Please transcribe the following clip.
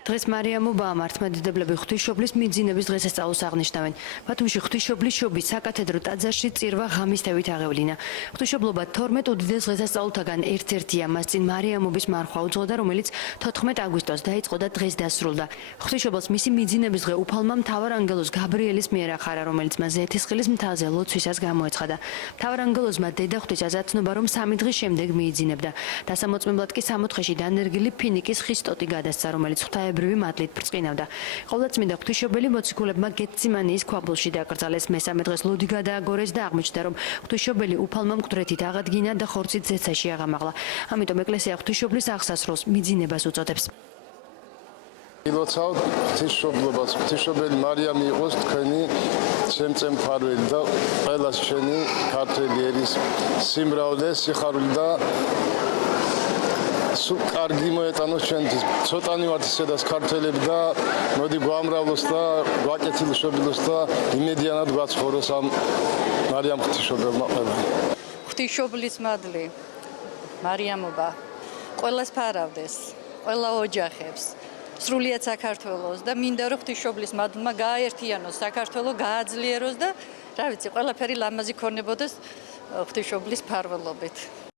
დღეს მარიამობა მართლმადიდებლები ღვთისმშობლის მიძინების დღესასწაულს აღნიშნავენ. ბათუმში ღვთისმშობლის შობის საკათედრო ტაძარში წირვა ღამის თევით აღევლინა. ღვთისმშობლობა 12 უდიდეს დღესასწაულთაგან ერთ-ერთია. მას წინ მარიამობის მარხვა უძღოდა, რომელიც 14 აგვისტოს დაიწყო და დღეს დასრულდა. ღვთისმშობელს მისი მიძინების დღე უფალმა მთავარანგელოზ გაბრიელის მიერ ახარა, რომელიც მას ზეთისხილის მთაზე ლოცვისას გამოეცხადა. მთავარანგელოზმა დედა ღვთის აზათნობა, რომ 3 დღის შემდეგ მიიძინებდა. დასამოწმებლად კი სამოთხეში დანერგილი ფინიკის ხის ტოტი გადასცა, რომელიც ღვთაებრივი მადლით ბრწყინავდა. ყოვლადწმინდა ღვთისმშობელი მოციქულებმა გეთსიმანიის ქვაბულში დაკრძალეს. მესამე დღეს ლოდი გადააგორეს და აღმოჩნდა, რომ ღვთისმშობელი უფალმა მკვდრეთით აღადგინა და ხორცით ზეცაში აღამაღლა. ამიტომ ეკლესია ღვთისმშობლის აღსასრულს მიძინებას უწოდებს. ილოცავთ ღვთისმშობლობას, ღვთისმშობელი მარიამი იყოს თქვენი შემწემფარველი და ყველას შენი ქართველი ერის სიმრავლე, სიხარული და სულ კარგი მოეტანოს ჩვენთვის. ცოტანი ვართ ისედაც ქართველები და მოდი გვამრავლოს და გვაკეთილშობილოს და იმედიანად გვაცხოვროს ამ მარიამ ღვთისმშობელმა ყველა. ღვთისმშობლის მადლი მარიამობა ყველას ფარავდეს, ყველა ოჯახებს. სრულიად საქართველოს და მინდა რომ ღვთისმშობლის მადლმა გააერთიანოს საქართველო, გააძლიეროს და რა ვიცი, ყველაფერი ლამაზი ქონებოდეს ღვთისმშობლის ფარველობით.